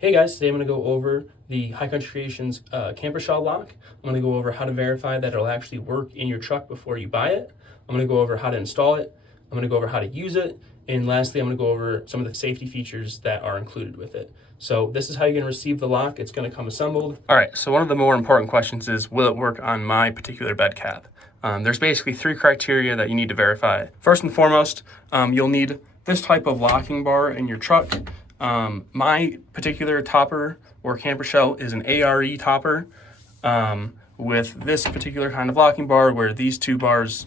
Hey guys, today I'm going to go over the High Country Creations camper shell lock. I'm going to go over how to verify that it'll actually work in your truck before you buy it. I'm going to go over how to install it. I'm going to go over how to use it. And lastly, I'm going to go over some of the safety features that are included with it. So this is how you're going to receive the lock. It's going to come assembled. All right, so one of the more important questions is, will it work on my particular bed cap? There's basically 3 criteria that you need to verify. First and foremost, you'll need this type of locking bar in your truck. My particular topper or camper shell is an ARE topper with this particular kind of locking bar where these 2 bars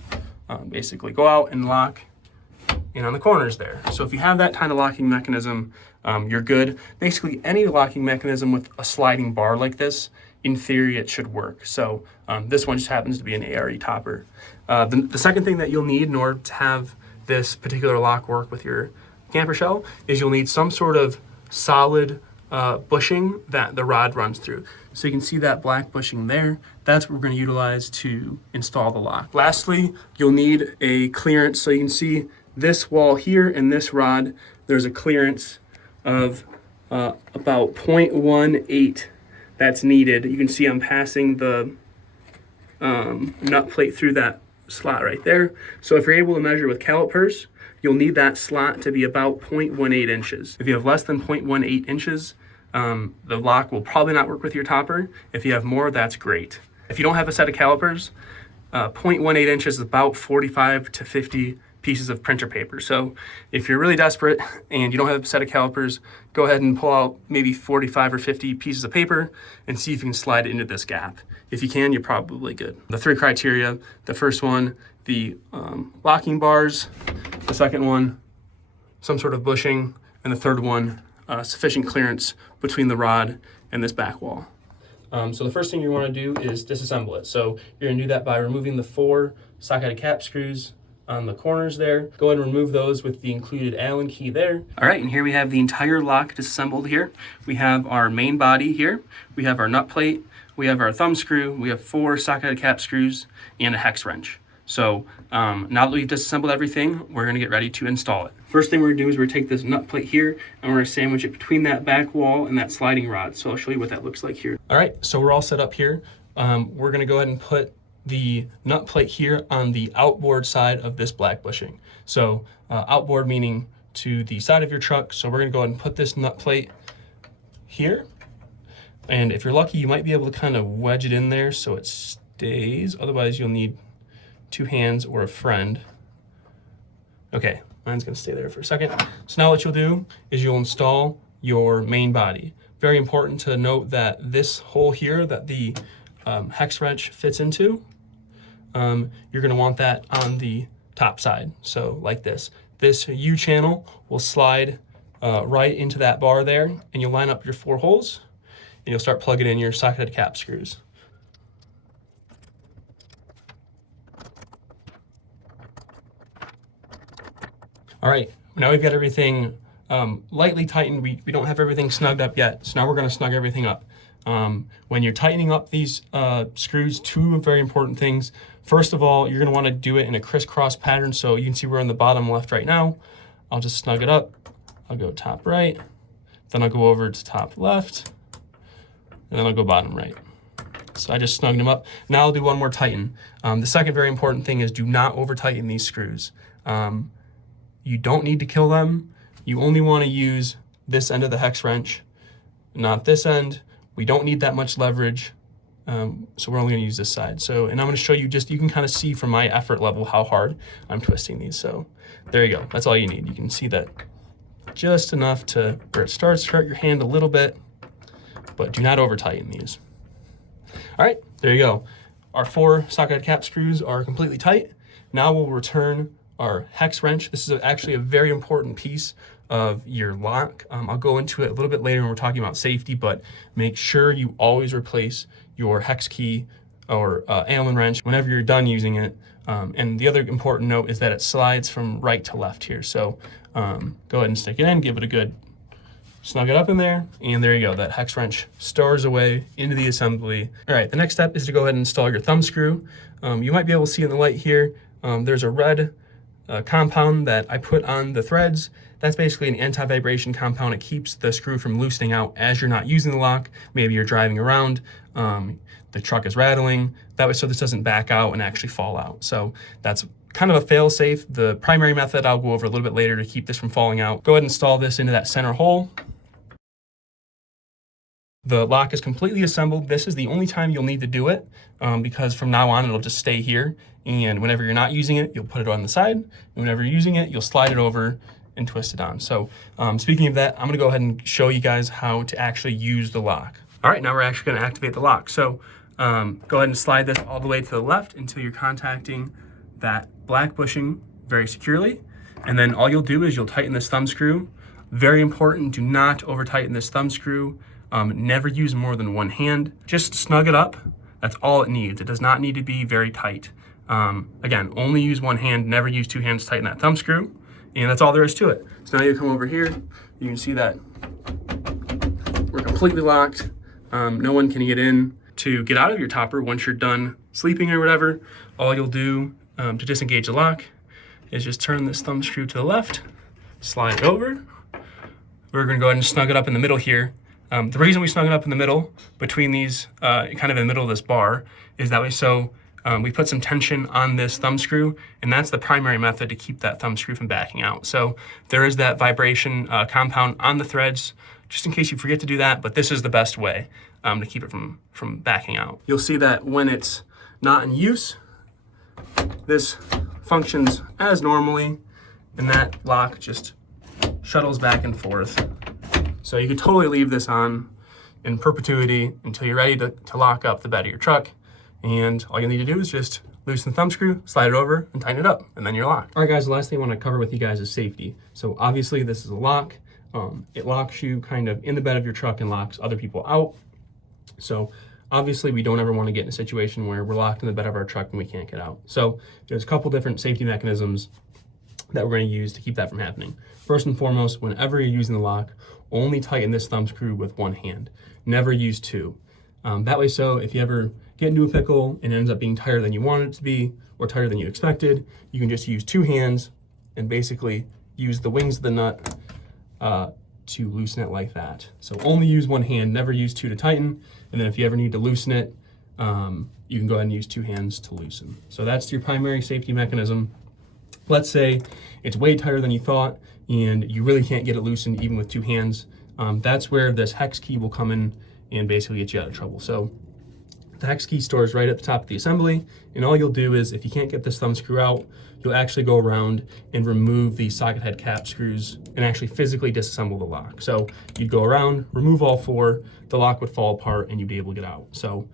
basically go out and lock in on the corners there. So if you have that kind of locking mechanism, you're good. Basically any locking mechanism with a sliding bar like this, in theory it should work. So this one just happens to be an ARE topper. The second thing that you'll need in order to have this particular lock work with your camper shell is you'll need some sort of solid bushing that the rod runs through. So you can see that black bushing there. That's what we're going to utilize to install the lock. Lastly, you'll need a clearance. So you can see this wall here and this rod, there's a clearance of about 0.18 that's needed. You can see I'm passing the nut plate through that slot right there. So if you're able to measure with calipers, you'll need that slot to be about 0.18 inches. If you have less than 0.18 inches, the lock will probably not work with your topper. If you have more, that's great. If you don't have a set of calipers, 0.18 inches is about 45 to 50 pieces of printer paper. So if you're really desperate and you don't have a set of calipers, go ahead and pull out maybe 45 or 50 pieces of paper and see if you can slide it into this gap. If you can, you're probably good. The 3 criteria, the first one, the locking bars, the second one, some sort of bushing, and the third one, sufficient clearance between the rod and this back wall. So the first thing you want to do is disassemble it. So you're going to do that by removing the 4 socket cap screws on the corners there. Go ahead and remove those with the included Allen key there. All right, and here we have the entire lock disassembled here. We have our main body here. We have our nut plate. We have our thumb screw. We have 4 socket cap screws and a hex wrench. So now that we've disassembled everything, we're going to get ready to install it. First thing we're going to do is we're going to take this nut plate here and we're going to sandwich it between that back wall and that sliding rod. So I'll show you what that looks like here. All right, so we're all set up here. We're going to go ahead and put the nut plate here on the outboard side of this black bushing. So outboard meaning to the side of your truck. So we're going to go ahead and put this nut plate here. And if you're lucky, you might be able to kind of wedge it in there so it stays. Otherwise, you'll need 2 hands or a friend. Okay, mine's gonna stay there for a second. So now what you'll do is you'll install your main body. Very important to note that this hole here that the hex wrench fits into, you're gonna want that on the top side. So like this. This U channel will slide right into that bar there, and you'll line up your 4 holes, and you'll start plugging in your socketed cap screws. All right, now we've got everything lightly tightened. We don't have everything snugged up yet, so now we're gonna snug everything up. When you're tightening up these screws, 2 very important things. First of all, you're gonna wanna do it in a crisscross pattern. So you can see we're on the bottom left right now. I'll just snug it up. I'll go top right, then I'll go over to top left, and then I'll go bottom right. So I just snugged them up. Now I'll do one more tighten. The second very important thing is do not over tighten these screws. You don't need to kill them. You only want to use this end of the hex wrench, not this end. We don't need that much leverage, so we're only going to use this side. So, and I'm going to show you you can kind of see from my effort level how hard I'm twisting these. So there you go. That's all you need. You can see that just enough to where it starts to hurt your hand a little bit, but do not over tighten these. All right, there you go. Our 4 socket cap screws are completely tight. Now we'll return our hex wrench. This is actually a very important piece of your lock. I'll go into it a little bit later when we're talking about safety, but make sure you always replace your hex key or Allen wrench whenever you're done using it. And the other important note is that it slides from right to left here. So go ahead and stick it in, give it a good snug it up in there, and there you go. That hex wrench stars away into the assembly. All right, the next step is to go ahead and install your thumb screw. You might be able to see in the light here, there's a red compound that I put on the threads. That's basically an anti-vibration compound. It keeps the screw from loosening out as you're not using the lock. Maybe you're driving around, the truck is rattling, that way so this doesn't back out and actually fall out. So that's kind of a fail-safe. The primary method I'll go over a little bit later to keep this from falling out. Go ahead and install this into that center hole. The lock is completely assembled. This is the only time you'll need to do it because from now on it'll just stay here. And whenever you're not using it, you'll put it on the side. And whenever you're using it, you'll slide it over and twist it on. So speaking of that, I'm gonna go ahead and show you guys how to actually use the lock. All right, now we're actually gonna activate the lock. So go ahead and slide this all the way to the left until you're contacting that black bushing very securely. And then all you'll do is you'll tighten this thumb screw. Very important, do not over tighten this thumb screw. Never use more than one hand. Just snug it up. That's all it needs. It does not need to be very tight. Again, only use one hand, never use two hands to tighten that thumb screw. And that's all there is to it. So now you come over here, you can see that we're completely locked. No one can get in. To get out of your topper once you're done sleeping or whatever, all you'll do to disengage the lock is just turn this thumb screw to the left, slide it over. We're gonna go ahead and snug it up in the middle here. The reason we snug it up in the middle between these, kind of in the middle of this bar, is that way so we put some tension on this thumb screw, and that's the primary method to keep that thumb screw from backing out. So there is that vibration compound on the threads, just in case you forget to do that, but this is the best way to keep it from backing out. You'll see that when it's not in use, this functions as normally, and that lock just shuttles back and forth. So you could totally leave this on in perpetuity until you're ready to lock up the bed of your truck. And all you need to do is just loosen the thumb screw, slide it over, and tighten it up, and then you're locked. All right, guys, the last thing I want to cover with you guys is safety. So obviously this is a lock. It locks you kind of in the bed of your truck and locks other people out. So obviously we don't ever want to get in a situation where we're locked in the bed of our truck and we can't get out. So there's a couple different safety mechanisms that we're going to use to keep that from happening. First and foremost, whenever you're using the lock, only tighten this thumb screw with one hand. Never use two. That way, so if you ever get into a pickle and it ends up being tighter than you wanted it to be or tighter than you expected, you can just use two hands and basically use the wings of the nut to loosen it like that. So only use one hand, never use two to tighten. And then if you ever need to loosen it, you can go ahead and use two hands to loosen. So that's your primary safety mechanism. Let's say it's way tighter than you thought and you really can't get it loosened even with two hands. That's where this hex key will come in and basically get you out of trouble. So the hex key stores right at the top of the assembly, and all you'll do is, if you can't get this thumb screw out, you'll actually go around and remove the socket head cap screws and actually physically disassemble the lock. So you'd go around, remove all four, the lock would fall apart and you'd be able to get out. So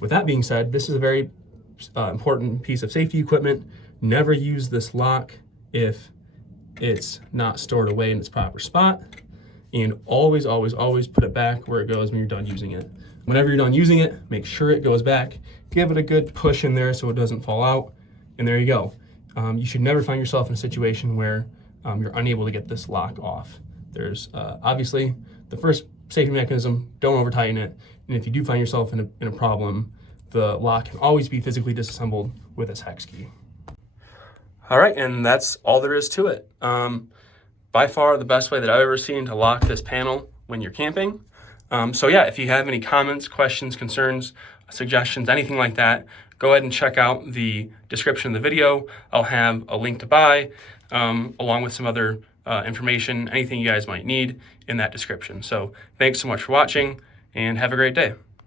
with that being said, this is a very important piece of safety equipment. Never use this lock if it's not stored away in its proper spot. And always, always, always put it back where it goes when you're done using it. Whenever you're done using it, make sure it goes back. Give it a good push in there so it doesn't fall out. And there you go. You should never find yourself in a situation where you're unable to get this lock off. There's obviously the first safety mechanism, don't over tighten it. And if you do find yourself in a problem, the lock can always be physically disassembled with its hex key. All right, and that's all there is to it. By far the best way that I've ever seen to lock this panel when you're camping. So yeah, if you have any comments, questions, concerns, suggestions, anything like that, go ahead and check out the description of the video. I'll have a link to buy, along with some other information, anything you guys might need in that description. So thanks so much for watching and have a great day.